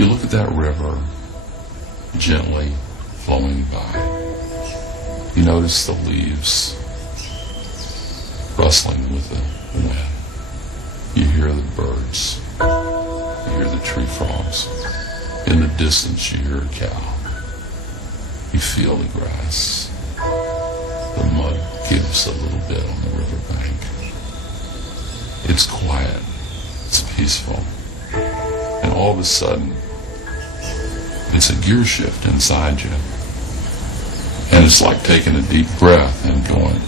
You look at that river gently flowing by. You notice the leaves rustling with the wind. You hear the birds. You hear the tree frogs. In the distance, you hear a cow. You feel the grass. The mud gives a little bit on the riverbank. It's quiet. It's peaceful. And all of a sudden, it's a gear shift inside you. And it's like taking a deep breath and going,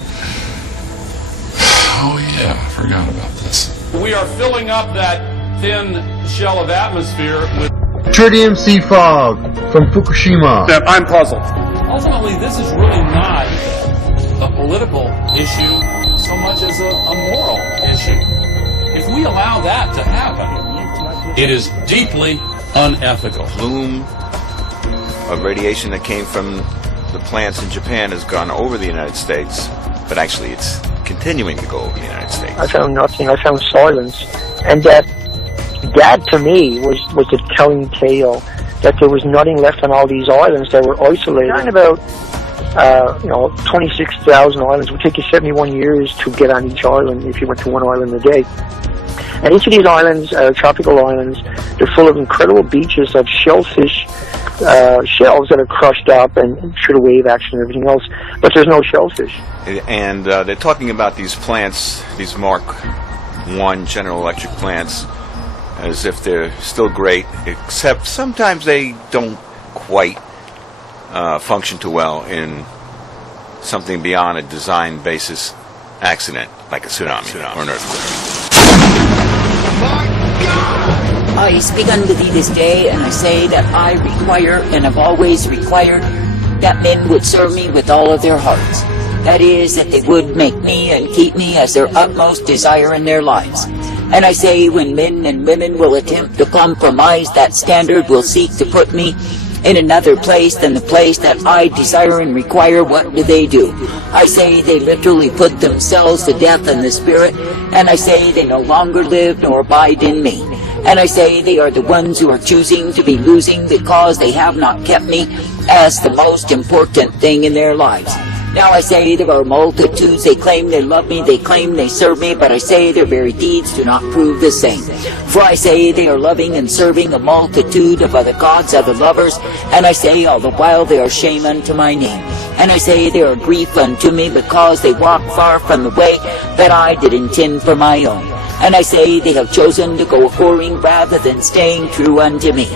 oh yeah, I forgot about this. We are filling up that thin shell of atmosphere with tritium sea fog from Fukushima. I'm puzzled. Ultimately, this is really not a political issue so much as a moral issue. If we allow that to happen, it is deeply unethical. Plume of radiation that came from the plants in Japan has gone over the United States, but actually it's continuing to go over the United States. I found nothing. I found silence. And that to me was the telling tale, that there was nothing left on all these islands that were isolated. Around about 26,000 islands. It would take you 71 years to get on each island if you went to one island a day. And each of these islands are tropical islands. They're full of incredible beaches of shellfish, shells that are crushed up and through the wave action and everything else. But there's no shellfish. And they're talking about these plants, these Mark I General Electric plants, as if they're still great, except sometimes they don't quite function too well in something beyond a design basis accident, like a tsunami or an earthquake. I speak unto thee this day, and I say that I require, and have always required, that men would serve me with all of their hearts. That is, that they would make me and keep me as their utmost desire in their lives. And I say, when men and women will attempt to compromise that standard, will seek to put me in another place than the place that I desire and require, what do? I say they literally put themselves to death in the spirit, and I say they no longer live nor abide in me. And I say they are the ones who are choosing to be losing because they have not kept me as the most important thing in their lives. Now I say there are multitudes, they claim they love me, they claim they serve me, but I say their very deeds do not prove the same. For I say they are loving and serving a multitude of other gods, other lovers, and I say all the while they are shame unto my name. And I say they are grief unto me because they walk far from the way that I did intend for my own. And I say they have chosen to go a-whoring rather than staying true unto me.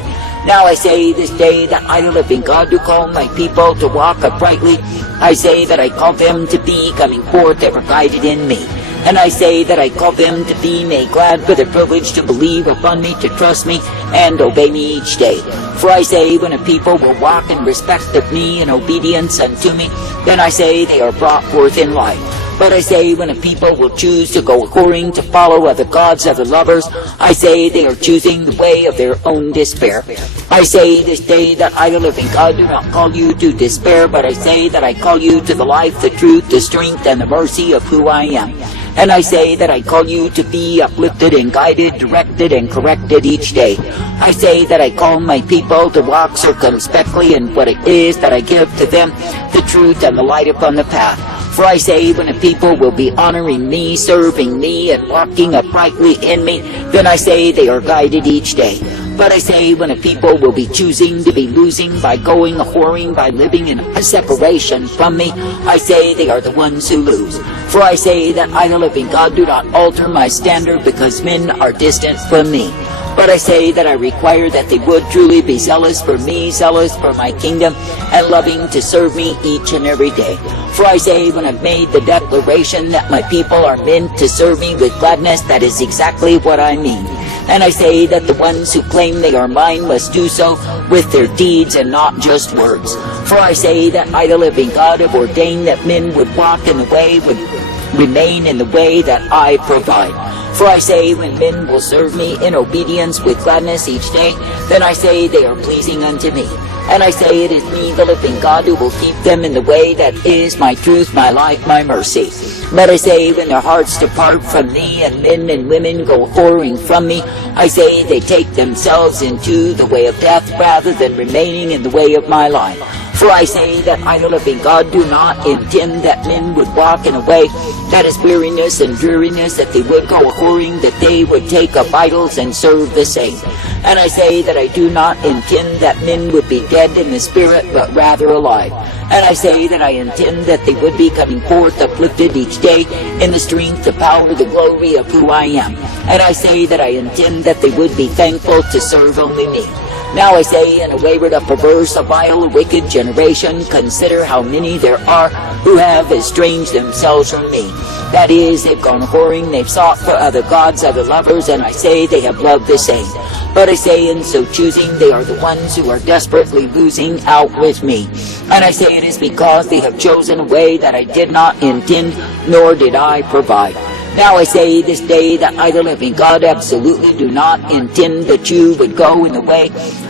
Now I say this day that I, the living God, do call my people to walk uprightly. I say that I call them to be coming forth ever guided in me. And I say that I call them to be made glad for the privilege to believe upon me, to trust me, and obey me each day. For I say when a people will walk in respect of me and obedience unto me, then I say they are brought forth in life. But I say when a people will choose to go according to follow other gods, other lovers, I say they are choosing the way of their own despair. I say this day that I, the living God, do not call you to despair, but I say that I call you to the life, the truth, the strength, and the mercy of who I am. And I say that I call you to be uplifted and guided, directed and corrected each day. I say that I call my people to walk circumspectly in what it is that I give to them, the truth and the light upon the path. For I say when a people will be honoring me, serving me, and walking uprightly in me, then I say they are guided each day. But I say when a people will be choosing to be losing by going a-whoring, by living in a separation from me, I say they are the ones who lose. For I say that I, the living God, do not alter my standard because men are distant from me. But I say that I require that they would truly be zealous for me, zealous for my kingdom, and loving to serve me each and every day. For I say when I've made the declaration that my people are meant to serve me with gladness, that is exactly what I mean. And I say that the ones who claim they are mine must do so with their deeds and not just words. For I say that I, the living God, have ordained that men would walk in the way, would remain in the way that I provide. For I say, when men will serve me in obedience with gladness each day, then I say they are pleasing unto me. And I say it is me, the living God, who will keep them in the way that is my truth, my light, my mercy. But I say, when their hearts depart from me, and men and women go whoring from me, I say they take themselves into the way of death, rather than remaining in the way of my life. For I say that I, the living God, do not intend that men would walk in a way that is weariness and dreariness, that they would go whoring, that they would take up idols and serve the same. And I say that I do not intend that men would be dead in the spirit, but rather alive. And I say that I intend that they would be coming forth uplifted each day in the strength, the power, the glory of who I am. And I say that I intend that they would be thankful to serve only me. Now I say, in a wayward, a perverse, a vile, a wicked generation, consider how many there are who have estranged themselves from me. That is, they've gone whoring, they've sought for other gods, other lovers, and I say they have loved the same. But I say, in so choosing, they are the ones who are desperately losing out with me. And I say it is because they have chosen a way that I did not intend, nor did I provide. Now I say this day that I, the living God, absolutely do not intend that you would go in the way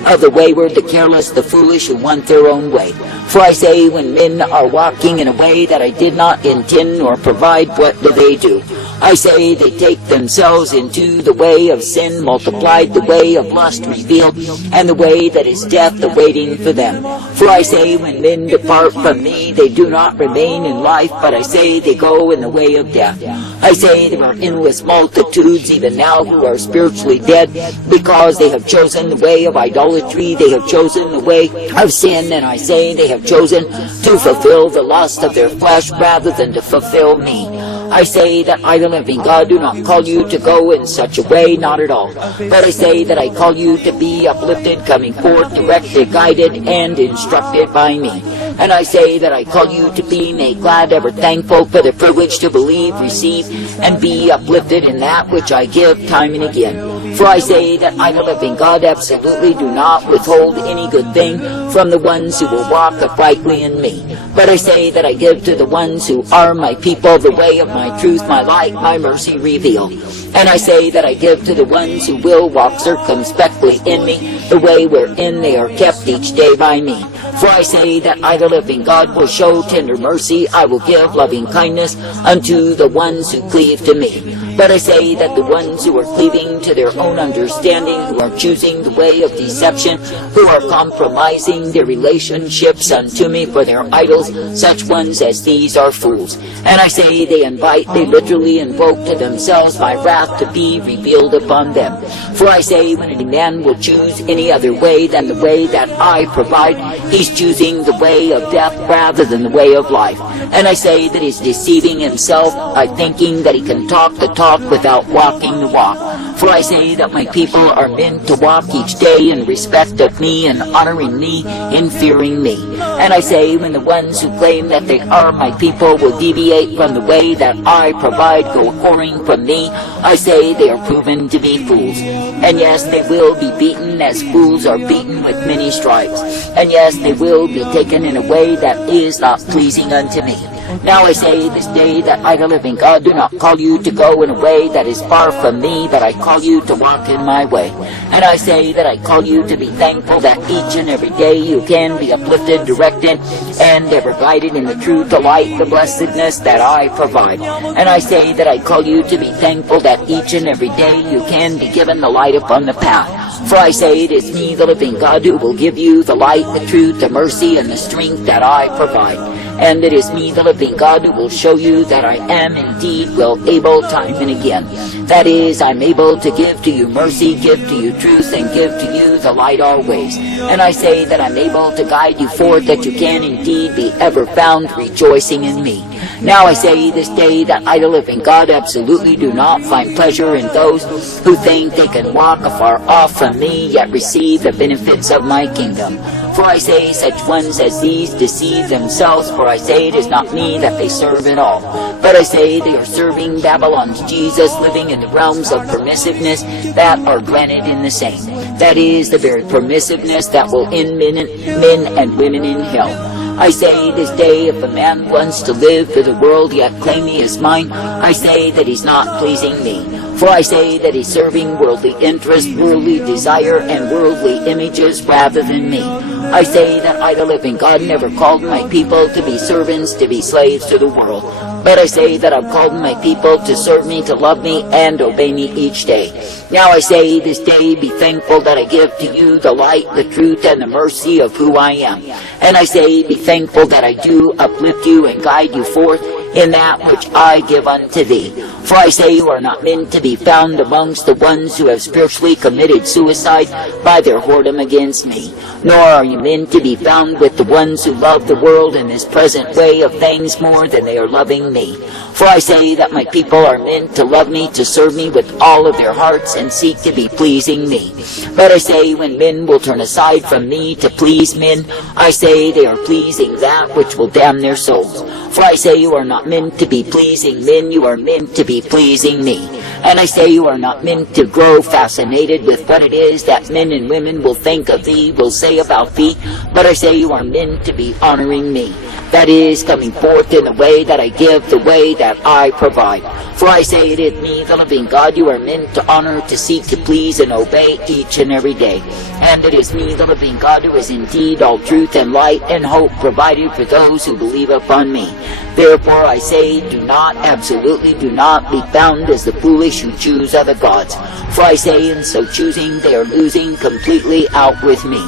of the wayward, the careless, the foolish, who want their own way. For I say, when men are walking in a way that I did not intend nor provide, what do they do? I say they take themselves into the way of sin multiplied, the way of lust revealed, and the way that is death awaiting for them. For I say, when men depart from me, they do not remain in life, but I say they go in the way of death. I say there are endless multitudes even now who are spiritually dead, because they have chosen the way of idolatry, they have chosen the way of sin, and I say they have chosen to fulfill the lust of their flesh rather than to fulfill me. I say that I, the living God, do not call you to go in such a way, not at all. But I say that I call you to be uplifted, coming forth, directed, guided, and instructed by me. And I say that I call you to be made glad, ever thankful for the privilege to believe, receive, and be uplifted in that which I give time and again. For I say that I, the living God, absolutely do not withhold any good thing from the ones who will walk uprightly in me. But I say that I give to the ones who are my people the way of my truth, my light, my mercy revealed. And I say that I give to the ones who will walk circumspectly in me the way wherein they are kept each day by me. For I say that I, the living God, will show tender mercy, I will give loving kindness unto the ones who cleave to me. But I say that the ones who are cleaving to their own understanding, who are choosing the way of deception, who are compromising their relationships unto me for their idols, such ones as these are fools. And I say they literally invoke to themselves my wrath to be revealed upon them. For I say, when any man will choose any other way than the way that I provide, he's choosing the way of death rather than the way of life. And I say that he's deceiving himself by thinking that he can talk the talk without walking the walk. For I say that my people are meant to walk each day in respect of me and honoring me, in fearing me. And I say, when the ones who claim that they are my people will deviate from the way that I provide, go whoring from me, I say they are proven to be fools. And yes, they will be beaten as fools are beaten with many stripes. And yes, they will be taken in a way that is not pleasing unto me. Now I say this day that I, the living God, do not call you to go in a way that is far from me, but I call you to walk in my way. And I say that I call you to be thankful that each and every day you can be uplifted, directed, and ever guided in the truth, the light, the blessedness that I provide. And I say that I call you to be thankful that each and every day you can be given the light upon the path. For I say it is me, the living God, who will give you the light, the truth, the mercy, and the strength that I provide. And it is me, the living God, who will show you that I am indeed well able time and again. That is, I'm able to give to you mercy, give to you truth, and give to you the light always. And I say that I'm able to guide you forth, that you can indeed be ever found rejoicing in me. Now I say this day that I, the living God, absolutely do not find pleasure in those who think they can walk afar off from me, yet receive the benefits of my kingdom. For I say such ones as these deceive themselves, for I say it is not me that they serve at all. But I say they are serving Babylon's Jesus, living in the realms of permissiveness that are granted in the same. That is the very permissiveness that will end men and women in hell. I say this day, if a man wants to live for the world yet claim me as mine, I say that he's not pleasing me. For I say that he's serving worldly interest, worldly desire, and worldly images rather than me. I say that I, the living God, never called my people to be servants, to be slaves to the world. But I say that I've called my people to serve me, to love me, and obey me each day. Now I say this day, be thankful that I give to you the light, the truth, and the mercy of who I am. And I say, be thankful that I do uplift you and guide you forth in that which I give unto thee. For I say you are not meant to be found amongst the ones who have spiritually committed suicide by their whoredom against me, nor are you meant to be found with the ones who love the world in this present way of things more than they are loving me. For I say that my people are meant to love me, to serve me with all of their hearts, and seek to be pleasing me. But I say when men will turn aside from me to please men, I say they are pleasing that which will damn their souls. For I say you are not meant to be pleasing men, you are meant to be pleasing me. And I say you are not meant to grow fascinated with what it is that men and women will think of thee, will say about thee, but I say you are meant to be honoring me. That is, coming forth in the way that I give, the way that I provide. For I say it is me, the living God, you are meant to honor, to seek, to please, and obey each and every day. And it is me, the living God, who is indeed all truth and light and hope provided for those who believe upon me. Therefore I say, do not, absolutely do not be found as the foolish who choose other gods. For I say, in so choosing, they are losing completely out with me.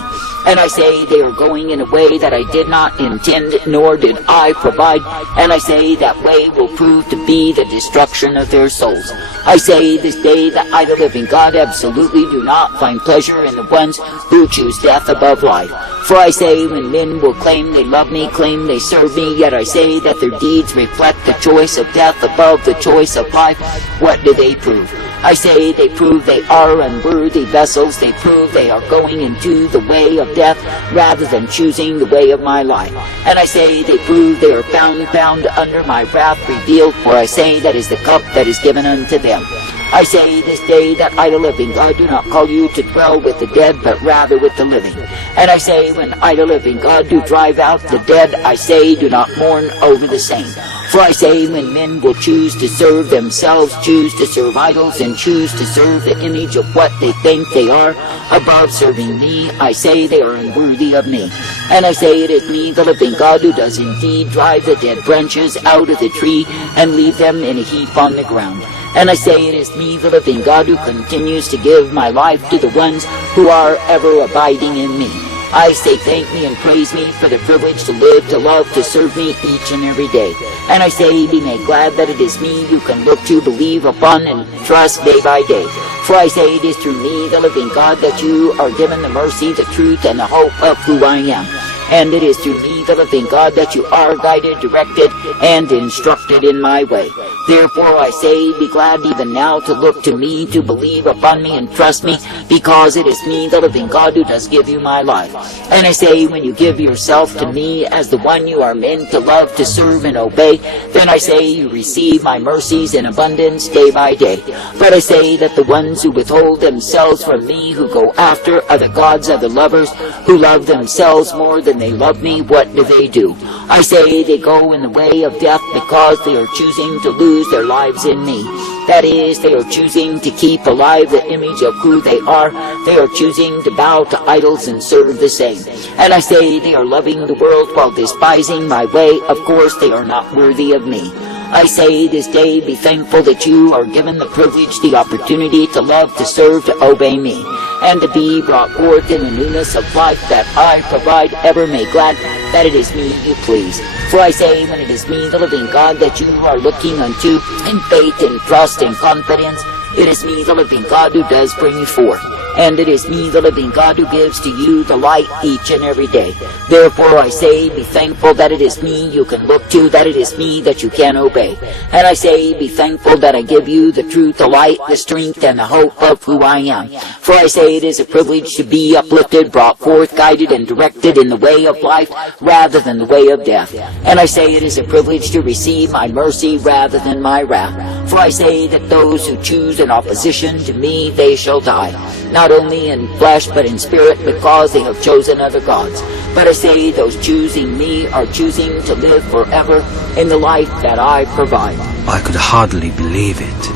And I say they are going in a way that I did not intend, nor did I provide. And I say that way will prove to be the destruction of their souls. I say this day that I, the living God, absolutely do not find pleasure in the ones who choose death above life. For I say when men will claim they love me, claim they serve me, yet I say that their deeds reflect the choice of death above the choice of life, what do they prove? I say they prove they are unworthy vessels. They prove they are going into the way of death rather than choosing the way of my life. And I say they prove they are bound under my wrath revealed, for I say that is the cup that is given unto them. I say this day that I, the living God, do not call you to dwell with the dead, but rather with the living. And I say when I, the living God, do drive out the dead, I say do not mourn over the same. For I say when men will choose to serve themselves, choose to serve idols, and choose to serve the image of what they think they are above serving me, I say they are unworthy of me. And I say it is me, the living God, who does indeed drive the dead branches out of the tree and leave them in a heap on the ground. And I say it is me, the living God, who continues to give my life to the ones who are ever abiding in me. I say thank me and praise me for the privilege to live, to love, to serve me each and every day. And I say be made glad that it is me you can look to, believe upon, and trust day by day. For I say it is through me, the living God, that you are given the mercy, the truth, and the hope of who I am. And it is through me, the living God, that you are guided, directed, and instructed in my way. Therefore I say, be glad even now to look to me, to believe upon me, and trust me, because it is me, the living God, who does give you my life. And I say, when you give yourself to me as the one you are meant to love, to serve, and obey, then I say you receive my mercies in abundance day by day. But I say that the ones who withhold themselves from me, who go after other gods, other lovers, who love themselves more than they love me, what do they do? I say they go in the way of death because they are choosing to lose their lives in me. That is, they are choosing to keep alive the image of who they are. They are choosing to bow to idols and serve the same. And I say they are loving the world while despising my way. Of course, they are not worthy of me. I say this day, be thankful that you are given the privilege, the opportunity to love, to serve, to obey me, and to be brought forth in the newness of life that I provide. Ever make glad that it is me you please. For I say, when it is me, the living God, that you are looking unto in faith and trust and confidence, it is me, the living God, who does bring you forth. And it is me, the living God, who gives to you the light each and every day. Therefore I say, be thankful that it is me you can look to, that it is me that you can obey. And I say, be thankful that I give you the truth, the light, the strength, and the hope of who I am. For I say it is a privilege to be uplifted, brought forth, guided, and directed in the way of life rather than the way of death. And I say it is a privilege to receive my mercy rather than my wrath. For I say that those who choose in opposition to me, they shall die. Not only in flesh but in spirit, because they have chosen other gods. But I say those choosing me are choosing to live forever in the life that I provide. I could hardly believe it.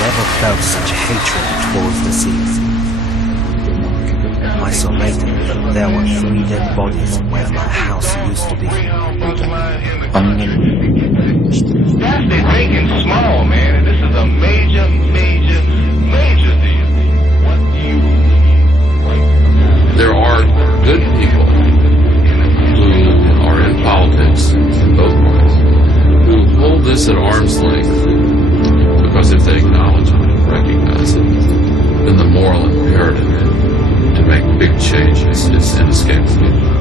Never felt such hatred towards the seas. I saw later that there were 3 dead bodies where my house used to be. That's they thinking small, man, and this is a major deal. What do you There are good people who are in politics in both parties who hold this at arm's length because if they acknowledge it and recognize it, then the moral imperative to make big changes is inescapable.